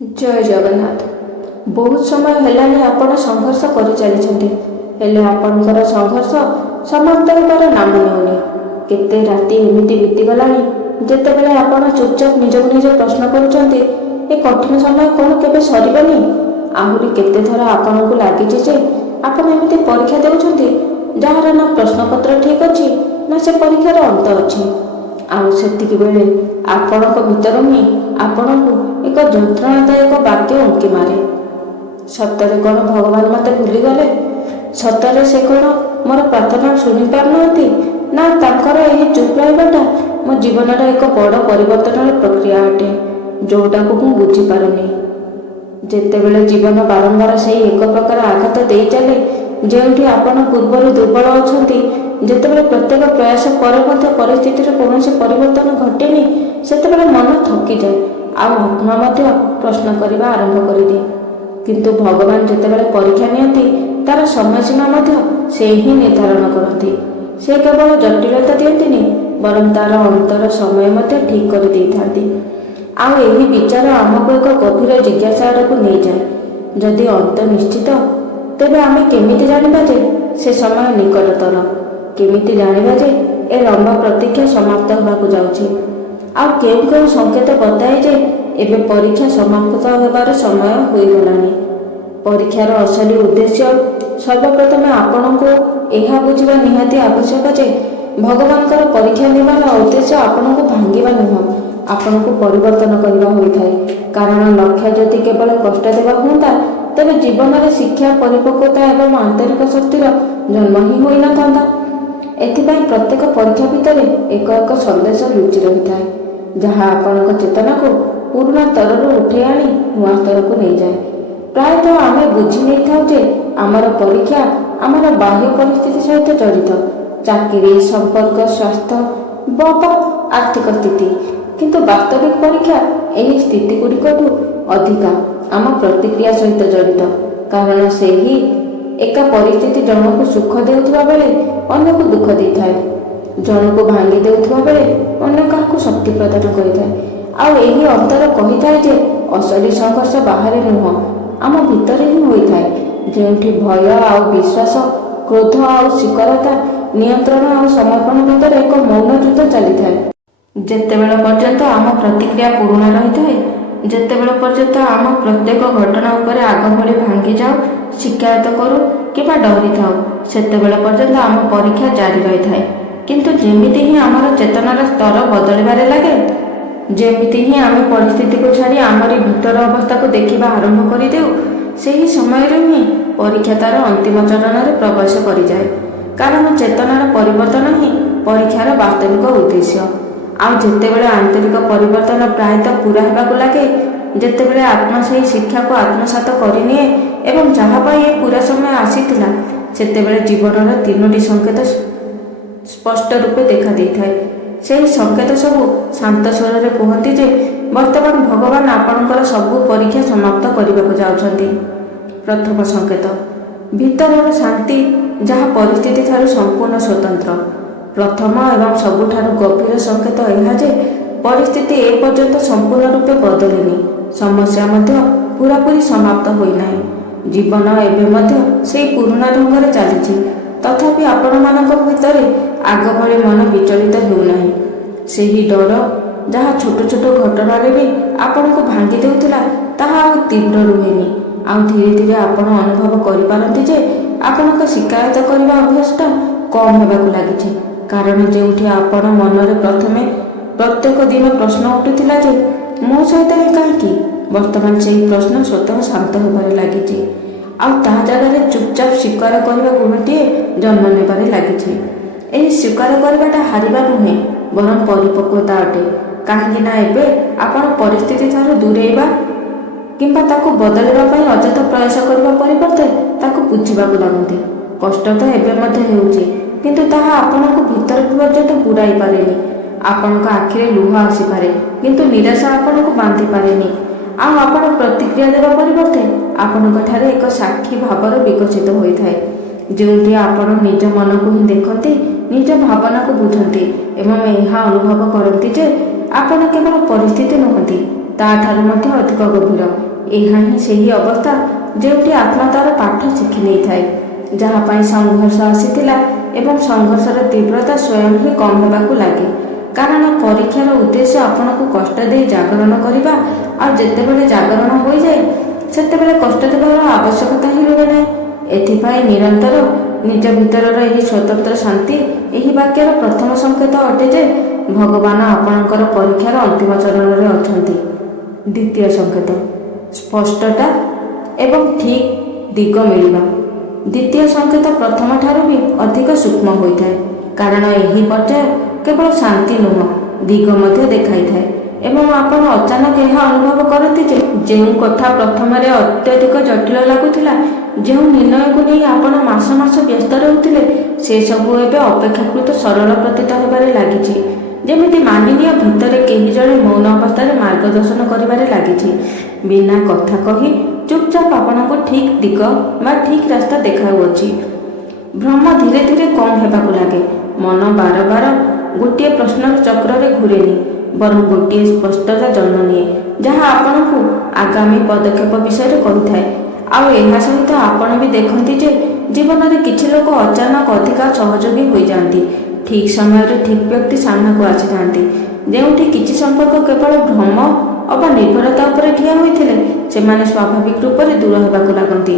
जय जगन्नाथ। बहुत समय हेलानी आपण संघर्ष कर चली हेले आपणकर संघर्ष समाप्त होबार नाम नेउनी। केते राति एमिति बीतीगलानी जेतेबेले आपण चुपचाप निजक निज प्रश्न करुचंती ए कठिन समय कौन केबे सरीबनी। आहुरी केते थर आपनकु लागिछि जे आपण एमिति परीक्षा देउछंती जहार ना प्रश्नपत्र ठीक अछि ना से परीक्षार अंत अछि। आउ सेतिक बेले आपणक भितर ही आपणकु एक यंत्रणादायक वाक्य उंकी मारे। सतरे कौन भगवान मते भूलीगले? सतरे से कौन मोर प्रार्थना शुणी पारनाहांती? ना तांकर एही चुप रहिबाटा मो जीवनर एक बड़ परिवर्तन प्रक्रिया अटे जोटाकू मु बुझी पारुनी। जेतेबेले जीवन बारंबार से एक प्रकार आघात दे चले जेउठी आपण पूर्वर दुर्बल अछंती, जेतेबेले प्रत्येक प्रयास पर मध्य परिस्थितिर कौनसी परिवर्तन घटेनी सेतेबेले मन थकी जाए आउ आत्मा मध्य प्रश्न करने आरंभ करदिए। किंतु भगवान जेतेबेले परीक्षा नियंती तार समयसीमा मध्य से ही निर्धारण करती। से केवल जटिलता दियंतिनी बरं तार अंतर समय मध्य ठीक कर देइथांती। आउ एही विचार आमको एक गभीर जिज्ञासा आड़कू नहीं जाए। जदि अंत निश्चित तेबे आमे केमिति जानिबा जे से समय निकटतर? केमिति जानिबा जे ए लंबा प्रतीक्षा समाप्त होबाकू जाउछि? आउ केउ केउ संकेत बताए जे एबे परीक्षा समाप्त होबार समय होइगलानी। परीक्षार असली उद्देश्य सर्वप्रथम आपणको एहा बुझिबा निहाती आवश्यक जे भगवानकर परीक्षा नेबार उद्देश्य आपणको भांगिबा नुह, आपणको परिवर्तन करबा होइथाय। कारण लक्ष्य जदि केवल कष्ट देबा हुंता तेबे जीवन में शिक्षा परिपक्वता एवं आंतरिक शक्तिर जन्म ही होई न थांता। एथिपाई प्रत्येक परीक्षा भितर एक एक संदेश लुचि रही थाए जहाँ आपणक चेतना को पुराना स्तर उठे आनी नुआ स्तर को नहीं जाए। प्रायतः आमे बुझी नहीं था जे आमर परीक्षा आमर बाह्य परिस्थिति सहित जड़ित, चाकरी, संपर्क, स्वास्थ्य बा आर्थिक स्थिति। किंतु वास्तविक परीक्षा एही स्थिति गुड़िकठू अधिका आम प्रतिक्रिया सहित जड़ित। कारण से ही एका परिस्थिति जनक सुख देउथुवा बेले अन्य को दुख देइथाए, जन को भांगी देउथुवा बेले अन्य काहकु शक्ति प्रदान करिथाए। आउ एही अंतर कहिथाए जे असली संघर्ष बाहर नुह आम भितर ही होइथाए, जेउठी भय आउ विश्वास, क्रोध आउ स्वीकारता, नियंत्रण आउ समर्पण भितर एक मौन युद्ध चलिथाए। जेतेबेले पर्यंत आम प्रतिक्रिया पुराणा रही है, जेतेबेले पर्यंत आम प्रत्येक घटना उपरे आग भली भांगी जाऊ, शिकायत करू किंबा डरी थाऊ, सेतेबेले पर्यंत आम परीक्षा जारी रही थाए। किंतु जेमिति ही आमर चेतनार स्तर बदलिबारे लागे, जेमिति ही आम परिस्थिति को छाड़ी आमरी भीतर अवस्था को देखिबा आरंभ करि देउ, सेही समय ही परीक्षा तार अंतिम चरण में प्रवेश करि जाए। कारण चेतनार परिवर्तन ही परीक्षार वास्तविक उद्देश्य। आउ जेतेबेले आंतरिक परिवर्तन प्रायतः पूरा हेबाकू लागे, जेतेबेले आत्मा सही शिक्षा को आत्मसात करिनिए एवं जहाँ पाई ए पूरा समय आसीथिला, सेतेबेले जीवनर तीनोटी संकेत स्पष्ट रूपे देखा देइथाए। सेही संकेत सबू शांत स्वर रे कहती जे वर्तमान भगवान आपणकर सबू परीक्षा समाप्त करबाकू जाउछंती। प्रथम संकेत भीतरर शांति जहाँ परिस्थिति ठारू संपूर्ण स्वतंत्र। प्रथम एवं सबुठारू गभीर संकेत यह जे परिस्थिति ए पर्यंत संपूर्ण रूपे बदलिनी, समस्या मध्य पूरापूरी समाप्त होई नाही। जीवन एबे मध्य से पुराना ढंग रे चलीछि, तथापि आपण मानक भितरे आग भली मन विचलित हेउ नाही। सेही डर जहाँ छोट छोट घटना रे भी आपण को भांगी देउथिला ताहा आ तीव्र रुहेनी। आ धीरे धीरे आपण अनुभव करि पारंती जे आपणक शिकायत करबा अभ्यासटा कम हेबाकू लागिछि। कारण जेउठी आपण मनरे प्रथमे प्रत्येक दिन प्रश्न उठुथिला जे मो सहित ही काहेकि, वर्तमान से प्रश्न स्वतः शांत होबारे लागिछि। आउ ता जगह चुपचाप स्वीकार करबा गुणटीए जन्म नेबारे लागिछि। एही स्वीकार करबाटा हारिबा नुहे बरं परिपक्वता अटे। काहेकि ना एबे आपण परिस्थिति ठारू दूरेइबा किंबा ताको बदलिबा पई अजत प्रयास करबा परिवर्ते ताको बुझिबाकू लागନ୍ତି। कष्ट तो एबे मध्य हेउछि, किंतु ताहा आपणको भीतर पर्यंत बुड़ाई पारेनी। आपणक आखिरे लुह आसीपारे, किंतु निराशा आपणको बांधि पारेनी। आउ आपण प्रतिक्रिया देबा परिवर्ते आपणक ठारे एक साक्षी भावर विकसित होइथाए, जेउठी आपण निज मन को ही देखती, निज भावना को बुझती एवं यह अनुभव करती जे आपण केवल परिस्थिति नुहति ତାଠାରୁ ମଧ୍ୟ ଅଧିକ ଗଭୀର। ଏହା ହିଁ ସେହି ଅବସ୍ଥା ଯେଉଁଠି ଆତ୍ମା ତାର ପାଠ ଶିଖି ନେଇଥାଏ, ଯାହା ପାଇଁ ସଂଘର୍ଷ ଆସିଥିଲା ଏବଂ ସଂଘର୍ଷର ତୀବ୍ରତା ସ୍ୱୟଂ ହିଁ କମ୍ ହେବାକୁ ଲାଗେ। କାରଣ ପରୀକ୍ଷାର ଉଦ୍ଦେଶ୍ୟ ଆପଣଙ୍କୁ କଷ୍ଟ ଦେଇ ଜାଗରଣ କରିବା, ଆଉ ଯେତେବେଳେ ଜାଗରଣ ହୋଇଯାଏ ସେତେବେଳେ କଷ୍ଟ ଦେବାର ଆବଶ୍ୟକତା ହିଁ ରୁହେ ନାହିଁ। ଏଥିପାଇଁ ନିରନ୍ତର ନିଜ ଭିତରର ଏହି ସ୍ୱତନ୍ତ୍ର ଶାନ୍ତି ଏହି ବାକ୍ୟର ପ୍ରଥମ ସଂକେତ ଅଟେ ଯେ ଭଗବାନ ଆପଣଙ୍କର ପରୀକ୍ଷାର ଅନ୍ତିମ ଚରଣରେ ଅଛନ୍ତି। ଦ୍ୱିତୀୟ ସଂକେତ, ସ୍ପଷ୍ଟତା ଏବଂ ଠିକ୍ ଦିଗ ମିଳିବା। ଦ୍ୱିତୀୟ ସଂକେତ ପ୍ରଥମ ଠାରୁ ବି ଅଧିକ ସୂକ୍ଷ୍ମ ହୋଇଥାଏ, କାରଣ ଏହି ପର୍ଯ୍ୟାୟ କେବଳ ଶାନ୍ତି ନୁହଁ, ଦିଗ ମଧ୍ୟ ଦେଖାଇଥାଏ ଏବଂ ଆପଣ ଅଚାନକ ଏହା ଅନୁଭବ କରନ୍ତି ଯେ ଯେଉଁ କଥା ପ୍ରଥମରେ ଅତ୍ୟଧିକ ଜଟିଳ ଲାଗୁଥିଲା, ଯେଉଁ ନିର୍ଣ୍ଣୟକୁ ନେଇ ଆପଣ ମାସ ମାସ ବ୍ୟସ୍ତ ରହୁଥିଲେ, ସେସବୁ ଏବେ ଅପେକ୍ଷାକୃତ ସରଳ ପ୍ରତୀତ ହେବାରେ ଲାଗିଛି। ଯେମିତି ମାନିନିଅ ଭିତରେ କେହି ଜଣେ ମୌନ ଅବସ୍ଥାରେ ମାର୍ଗଦର୍ଶନ କରିବାରେ ଲାଗିଛି। ବିନା କଥା କହି ଚୁପଚାପ ଆପଣଙ୍କୁ ଠିକ୍ ଦିଗ ବା ଠିକ୍ ରାସ୍ତା ଦେଖାଉଅଛି। ଭ୍ରମ ଧୀରେ ଧୀରେ କମ୍ ହେବାକୁ ଲାଗେ। ମନ ବାରବାର ଗୋଟିଏ ପ୍ରଶ୍ନର ଚକ୍ରରେ ଘୁରେନି, ବରଂ ଗୋଟିଏ ସ୍ପଷ୍ଟତା ଜନ୍ମ ନିଏ, ଯାହା ଆପଣଙ୍କୁ ଆଗାମୀ ପଦକ୍ଷେପ ବିଷୟରେ କହିଥାଏ। ଆଉ ଏହା ସହିତ ଆପଣ ବି ଦେଖନ୍ତି ଯେ ଜୀବନରେ କିଛି ଲୋକ ଅଚାନକ ଅଧିକ ସହଯୋଗୀ ହୋଇଯାଆନ୍ତି। ଠିକ୍ ସମୟରେ ଠିକ୍ ବ୍ୟକ୍ତି ସାମ୍ନାକୁ ଆସିଥାନ୍ତି। ଯେଉଁଠି କିଛି ସମ୍ପର୍କ କେବଳ ଭ୍ରମ ଅବା ନିର୍ଭରତା ଉପରେ ଠିଆ ହୋଇଥିଲେ, ସେମାନେ ସ୍ୱାଭାବିକ ରୂପରେ ଦୂର ହେବାକୁ ଲାଗନ୍ତି।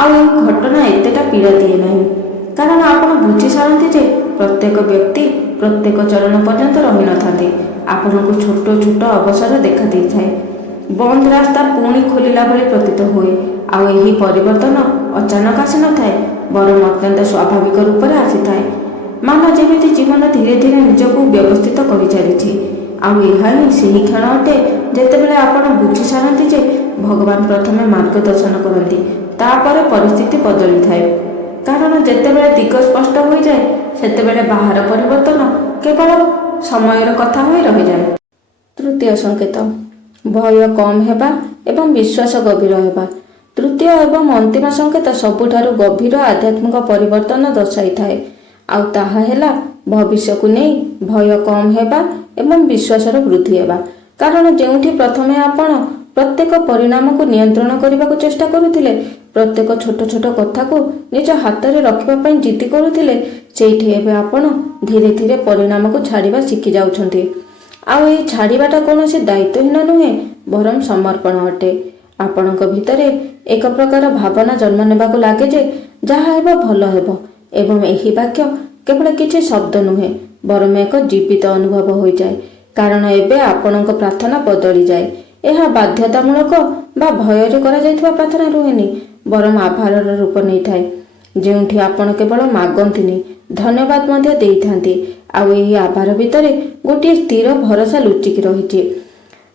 ଆଉ ଏହି ଘଟଣା ଏତେଟା ପୀଡ଼ା ଦିଏ ନାହିଁ, କାରଣ ଆପଣ ବୁଝି ସାରନ୍ତି ଯେ ପ୍ରତ୍ୟେକ ବ୍ୟକ୍ତି ପ୍ରତ୍ୟେକ ଚରଣ ପର୍ଯ୍ୟନ୍ତ ରହିନଥାନ୍ତି। ଆପଣଙ୍କୁ ଛୋଟ ଛୋଟ ଅବସର ଦେଖା ଦେଇଥାଏ। ବନ୍ଦ ରାସ୍ତା ପୁଣି ଖୋଲିଲା ଭଳି ପ୍ରତୀତ ହୁଏ। ଆଉ ଏହି ପରିବର୍ତ୍ତନ ଅଚାନକ ଆସିନଥାଏ, ବରଂ ଅତ୍ୟନ୍ତ ସ୍ୱାଭାବିକ ରୂପରେ ଆସିଥାଏ। ମାନ ଯେମିତି ଜୀବନ ଧୀରେ ଧୀରେ ନିଜକୁ ବ୍ୟବସ୍ଥିତ କରିଚାଲିଛି। ଆଉ ଏହା ହିଁ ସେହି କ୍ଷଣ ଅଟେ ଯେତେବେଳେ ଆପଣ ବୁଝି ସାରନ୍ତି ଯେ ଭଗବାନ ପ୍ରଥମେ ମାର୍ଗଦର୍ଶନ କରନ୍ତି, ତାପରେ ପରିସ୍ଥିତି ବଦଳିଥାଏ। କାରଣ ଯେତେବେଳେ ଦିଗ ସ୍ପଷ୍ଟ ହୋଇଯାଏ, ସେତେବେଳେ ବାହାର ପରିବର୍ତ୍ତନ କେବଳ ସମୟର କଥା ହୋଇ ରହିଯାଏ। ତୃତୀୟ ସଂକେତ, ଭୟ କମ୍ ହେବା ଏବଂ ବିଶ୍ୱାସ ଗଭୀର ହେବା। ତୃତୀୟ ଏବଂ ଅନ୍ତିମ ସଂକେତ ସବୁଠାରୁ ଗଭୀର ଆଧ୍ୟାତ୍ମିକ ପରିବର୍ତ୍ତନ ଦର୍ଶାଇଥାଏ, ଆଉ ତାହା ହେଲା ଭବିଷ୍ୟକୁ ନେଇ ଭୟ କମ୍ ହେବା ଏବଂ ବିଶ୍ୱାସର ବୃଦ୍ଧି ହେବା। କାରଣ ଯେଉଁଠି ପ୍ରଥମେ ଆପଣ ପ୍ରତ୍ୟେକ ପରିଣାମକୁ ନିୟନ୍ତ୍ରଣ କରିବାକୁ ଚେଷ୍ଟା କରୁଥିଲେ, ପ୍ରତ୍ୟେକ ଛୋଟ ଛୋଟ କଥାକୁ ନିଜ ହାତରେ ରଖିବା ପାଇଁ ଜିଦ୍ଦି କରୁଥିଲେ, ସେଇଠି ଏବେ ଆପଣ ଧୀରେ ଧୀରେ ପରିଣାମକୁ ଛାଡ଼ିବା ଶିଖି ଯାଉଛନ୍ତି। ଆଉ ଏହି ଛାଡ଼ିବାଟା କୌଣସି ଦାୟିତ୍ୱହୀନ ନୁହେଁ, ବରଂ ସମର୍ପଣ ଅଟେ। ଆପଣଙ୍କ ଭିତରେ ଏକ ପ୍ରକାର ଭାବନା ଜନ୍ମ ନେବାକୁ ଲାଗେ ଯେ ଯାହା ହେବ ଭଲ ହେବ, ଏବଂ ଏହି ବାକ୍ୟ କେବଳ କିଛି ଶବ୍ଦ ନୁହେଁ, ବରଂ ଏକ ଜୀବିତ ଅନୁଭବ ହୋଇଯାଏ। କାରଣ ଏବେ ଆପଣଙ୍କ ପ୍ରାର୍ଥନା ବଦଳିଯାଏ। ଏହା ବାଧ୍ୟତାମୂଳକ ବା ଭୟରେ କରାଯାଇଥିବା ପ୍ରାର୍ଥନା ରୁହେନି, ବରଂ ଆଭାରର ରୂପ ନେଇଥାଏ, ଯେଉଁଠି ଆପଣ କେବଳ ମାଗନ୍ତିନି, ଧନ୍ୟବାଦ ମଧ୍ୟ ଦେଇଥାନ୍ତି। ଆଉ ଏହି ଆଭାର ଭିତରେ ଗୋଟିଏ ସ୍ଥିର ଭରସା ଲୁଚିକି ରହିଛି,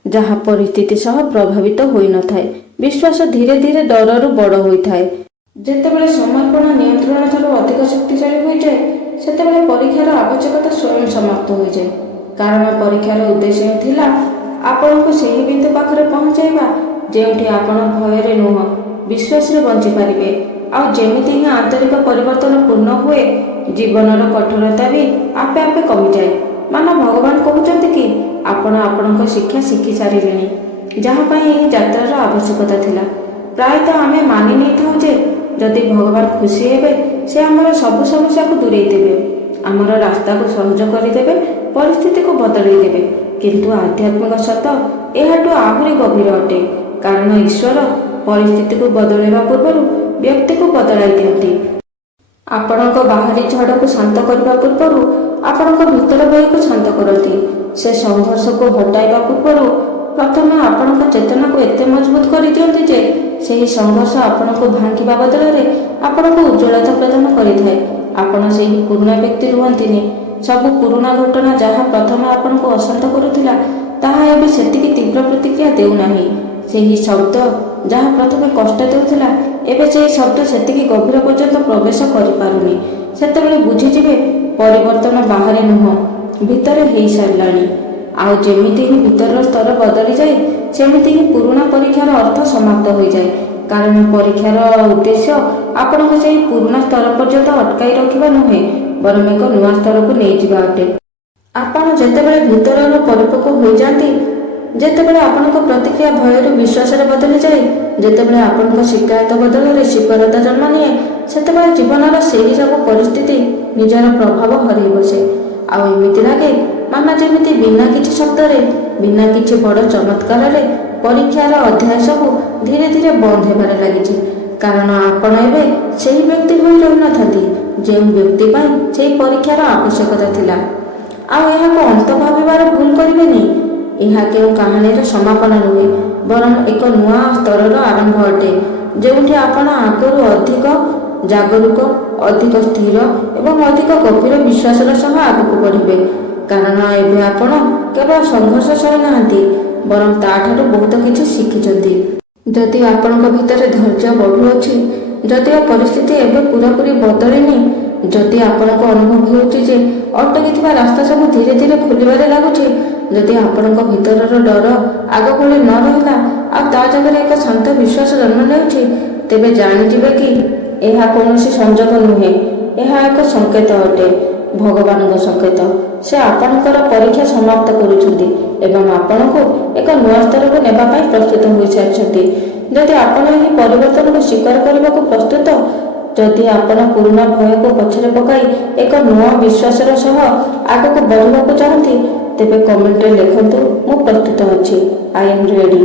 ଯାହା ପରିସ୍ଥିତି ସହ ପ୍ରଭାବିତ ହୋଇନଥାଏ। ବିଶ୍ୱାସ ଧୀରେ ଧୀରେ ଡରରୁ ବଡ଼ ହୋଇଥାଏ। ଯେତେବେଳେ ସମର୍ପଣ ନିୟନ୍ତ୍ରଣ ଠାରୁ ଅଧିକ ଶକ୍ତିଶାଳୀ ହୋଇଯାଏ, ସେତେବେଳେ ପରୀକ୍ଷାର ଆବଶ୍ୟକତା ସ୍ୱୟଂ ସମାପ୍ତ ହୋଇଯାଏ। କାରଣ ପରୀକ୍ଷାର ଉଦ୍ଦେଶ୍ୟ ଥିଲା ଆପଣଙ୍କୁ ସେହି ବିନ୍ଦୁ ପାଖରେ ପହଞ୍ଚାଇବା ଯେଉଁଠି ଆପଣ ଭୟରେ ନୁହଁ, ବିଶ୍ୱାସରେ ବଞ୍ଚିପାରିବେ। ଆଉ ଯେମିତି ହିଁ ଆନ୍ତରିକ ପରିବର୍ତ୍ତନ ପୂର୍ଣ୍ଣ ହୁଏ, ଜୀବନର କଠୋରତା ବି ଆପେ ଆପେ କମିଯାଏ। ମାନ ଭଗବାନ କହୁଛନ୍ତି କି ଆପଣ ଆପଣଙ୍କ ଶିକ୍ଷା ଶିଖି ସାରିଲେଣି, ଯାହା ପାଇଁ ଏହି ଯାତ୍ରାର ଆବଶ୍ୟକତା ଥିଲା। ପ୍ରାୟତଃ ଆମେ ମାନି ନେଇଥାଉ ଯେ ଯଦି ଭଗବାନ ଖୁସି ହେବେ, ସେ ଆମର ସବୁ ସମସ୍ୟାକୁ ଦୂରେଇ ଦେବେ, ଆମର ରାସ୍ତାକୁ ସହଜ କରିଦେବେ, ପରିସ୍ଥିତିକୁ ବଦଳାଇ ଦେବେ। କିନ୍ତୁ ଆଧ୍ୟାତ୍ମିକ ସତ ଏହାଠୁ ଆହୁରି ଗଭୀର ଅଟେ। କାରଣ ଈଶ୍ୱର ପରିସ୍ଥିତିକୁ ବଦଳାଇବା ପୂର୍ବରୁ ବ୍ୟକ୍ତିକୁ ବଦଳାଇ ଦିଅନ୍ତି। ଆପଣଙ୍କ ବାହାରି ଝଡ଼କୁ ଶାନ୍ତ କରିବା ପୂର୍ବରୁ ଆପଣଙ୍କ ଭିତର ଭୟକୁ ଶାନ୍ତ କରନ୍ତି। ସେ ସଂଘର୍ଷକୁ ହଟାଇବା ପୂର୍ବରୁ ପ୍ରଥମେ ଆପଣଙ୍କ ଚେତନାକୁ ଏତେ ମଜବୁତ କରିଦିଅନ୍ତି ଯେ ସେହି ସଂଘର୍ଷ ଆପଣଙ୍କୁ ଭାଙ୍ଗିବା ବଦଳରେ ଆପଣଙ୍କୁ ଉଜ୍ଜ୍ୱଳତା ପ୍ରଦାନ କରିଥାଏ। ଆପଣ ସେହି ପୁରୁଣା ବ୍ୟକ୍ତି ରୁହନ୍ତିନି। ସବୁ ପୁରୁଣା ଘଟଣା ଯାହା ପ୍ରଥମେ ଆପଣଙ୍କୁ ଅଶାନ୍ତ କରୁଥିଲା, ତାହା ଏବେ ସେତିକି ତୀବ୍ର ପ୍ରତିକ୍ରିୟା ଦେଉନାହିଁ। ସେହି ଶବ୍ଦ ଯାହା ପ୍ରଥମେ କଷ୍ଟ ଦେଉଥିଲା, ଏବେ ସେହି ଶବ୍ଦ ସେତିକି ଗଭୀର ପର୍ଯ୍ୟନ୍ତ ପ୍ରବେଶ କରିପାରୁନି। ସେତେବେଳେ ବୁଝିଯିବେ ପରିବର୍ତ୍ତନ ବାହାରେ ନୁହଁ, ଭିତରେ ହେଇସାରିଲାଣି। ଆଉ ଯେମିତି ହିଁ ଭିତରର ସ୍ତର ବଦଳିଯାଏ, ସେମିତି ହିଁ ପୁରୁଣା ପରୀକ୍ଷାର ଅର୍ଥ ସମାପ୍ତ ହୋଇଯାଏ। କାରଣ ପରୀକ୍ଷାର ଉଦ୍ଦେଶ୍ୟ ଆପଣଙ୍କୁ ସେହି ପୁରୁଣା ସ୍ତର ପର୍ଯ୍ୟନ୍ତ ଅଟକାଇ ରଖିବା ନୁହେଁ, ବରଂ ଏକ ନୂଆ ସ୍ତରକୁ ନେଇଯିବା ଅଟେ। ଆପଣ ଯେତେବେଳେ ଭିତରର ପରିପକ୍ୱ ହୋଇଯାଆନ୍ତି, ଯେତେବେଳେ ଆପଣଙ୍କ ପ୍ରତିକ୍ରିୟା ଭୟରୁ ବିଶ୍ୱାସରେ ବଦଳିଯାଏ, ଯେତେବେଳେ ଆପଣଙ୍କ ଶିକାୟତ ବଦଳରେ ସ୍ୱୀକାରତା ଜନ୍ମ ନିଏ, ସେତେବେଳେ ଜୀବନର ସେହି ସବୁ ପରିସ୍ଥିତି ନିଜର ପ୍ରଭାବ ହରାଇ ବସେ। ଆଉ ଏମିତି ଲାଗେ ମାନା ଯେମିତି ବିନା କିଛି ଶବ୍ଦରେ, ବିନା କିଛି ବଡ଼ ଚମତ୍କାରରେ ପରୀକ୍ଷାର ଅଧ୍ୟାୟ ସବୁ ଧୀରେ ଧୀରେ ବନ୍ଦ ହେବାରେ ଲାଗିଛି। କାରଣ ଆପଣ ଏବେ ସେହି ବ୍ୟକ୍ତି ହୋଇ ରହିନଥାନ୍ତି ଯେଉଁ ବ୍ୟକ୍ତି ପାଇଁ ସେହି ପରୀକ୍ଷାର ଆବଶ୍ୟକତା ଥିଲା। ଆଉ ଏହାକୁ ଅନ୍ତ ଭାବିବାର ଭୁଲ କରିବେନି। ଏହା କେଉଁ କାହାଣୀର ସମାପନ ନୁହେଁ, ବରଂ ଏକ ନୂଆ ସ୍ତରର ଆରମ୍ଭ ଅଟେ, ଯେଉଁଠି ଆପଣ ଆଗରୁ ଅଧିକ ଜାଗରୁକ, ଅଧିକ ସ୍ଥିର ଏବଂ ଅଧିକ ଗଭୀର ବିଶ୍ୱାସର ସହ ଆଗକୁ ବଢ଼ିବେ। କାରଣ ଏବେ ଆପଣ କେବଳ ସଂଘର୍ଷ ସହିନାହାନ୍ତି, ବରଂ ତାଠାରୁ ବହୁତ କିଛି ଶିଖିଛନ୍ତି। ଯଦି ଆପଣଙ୍କ ଭିତରେ ଧୈର୍ଯ୍ୟ ବଢ଼ୁଅଛି, ଯଦିଓ ପରିସ୍ଥିତି ଏବେ ପୁରାପୁରି ବଦଳିନି, ଯଦି ଆପଣଙ୍କୁ ଅନୁଭବ ହେଉଛି ଯେ ଅଟକିଥିବା ରାସ୍ତା ସବୁ ଧୀରେ ଧୀରେ ଖୋଲିବାରେ ଲାଗୁଛି, ଯଦି ଆପଣଙ୍କ ଭିତରର ଡର ଆଗ ଭଳି ନ ରହିଲା ଆଉ ତା ଜାଗାରେ ଏକ ଶାନ୍ତ ବିଶ୍ୱାସ ଜନ୍ମ ନେଉଛି, ତେବେ ଜାଣିଯିବେ କି ଏହା କୌଣସି ସଂଯୋଗ ନୁହେଁ, ଏହା ଏକ ସଂକେତ ଅଟେ, ଭଗବାନଙ୍କ ସଂକେତ। ସେ ଆପଣଙ୍କର ପରୀକ୍ଷା ସମାପ୍ତ କରୁଛନ୍ତି ଏବଂ ଆପଣଙ୍କୁ ଏକ ନୂଆ ସ୍ତରକୁ ନେବା ପାଇଁ ପ୍ରସ୍ତୁତ ହୋଇସାରିଛନ୍ତି। ଯଦି ଆପଣ ଏହି ପରିବର୍ତ୍ତନକୁ ସ୍ୱୀକାର କରିବାକୁ ପ୍ରସ୍ତୁତ, ଯଦି ଆପଣ ପୁରୁଣା ଭୟକୁ ପଛରେ ପକାଇ ଏକ ନୂଆ ବିଶ୍ୱାସର ସହ ଆଗକୁ ବଢ଼ିବାକୁ ଚାହାନ୍ତି, ତେବେ କମେଣ୍ଟରେ ଲେଖନ୍ତୁ, ମୁଁ ପ୍ରସ୍ତୁତ ଅଛି, ଆଇ ଏମ୍ ରେଡି।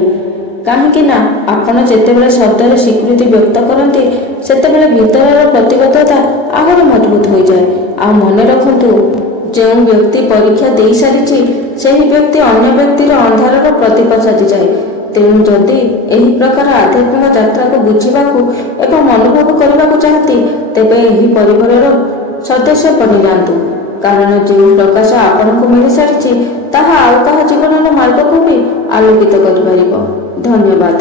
କାହିଁକି ନା ଆପଣ ଯେତେବେଳେ ଶବ୍ଦରେ ସ୍ୱୀକୃତି ବ୍ୟକ୍ତ କରନ୍ତି, ସେତେବେଳେ ଭିତରର ପ୍ରତିବଦ୍ଧତା ଆହୁରି ମଜବୁତ ହୋଇଯାଏ। ଆଉ ମନେ ରଖନ୍ତୁ, ଯେଉଁ ବ୍ୟକ୍ତି ପରୀକ୍ଷା ଦେଇସାରିଛି, ସେହି ବ୍ୟକ୍ତି ଅନ୍ୟ ବ୍ୟକ୍ତିର ଅନ୍ଧାରର ପ୍ରଦୀପ ସାଜିଯାଏ। ତେଣୁ ଯଦି ଏହି ପ୍ରକାର ଆଧ୍ୟାତ୍ମିକ ଯାତ୍ରାକୁ ବୁଝିବାକୁ ଏବଂ ଅନୁଭବ କରିବାକୁ ଚାହାନ୍ତି, ତେବେ ଏହି ପରିବାରର ସଦସ୍ୟ ବନିଯାଆନ୍ତୁ। କାରଣ ଯେଉଁ ପ୍ରକାଶ ଆପଣଙ୍କୁ ମିଳିସାରିଛି, ତାହା ଆଉ କାହା ଜୀବନର ମାର୍ଗକୁ ବି ଆଲୋକିତ କରିପାରିବ। ଧନ୍ୟବାଦ।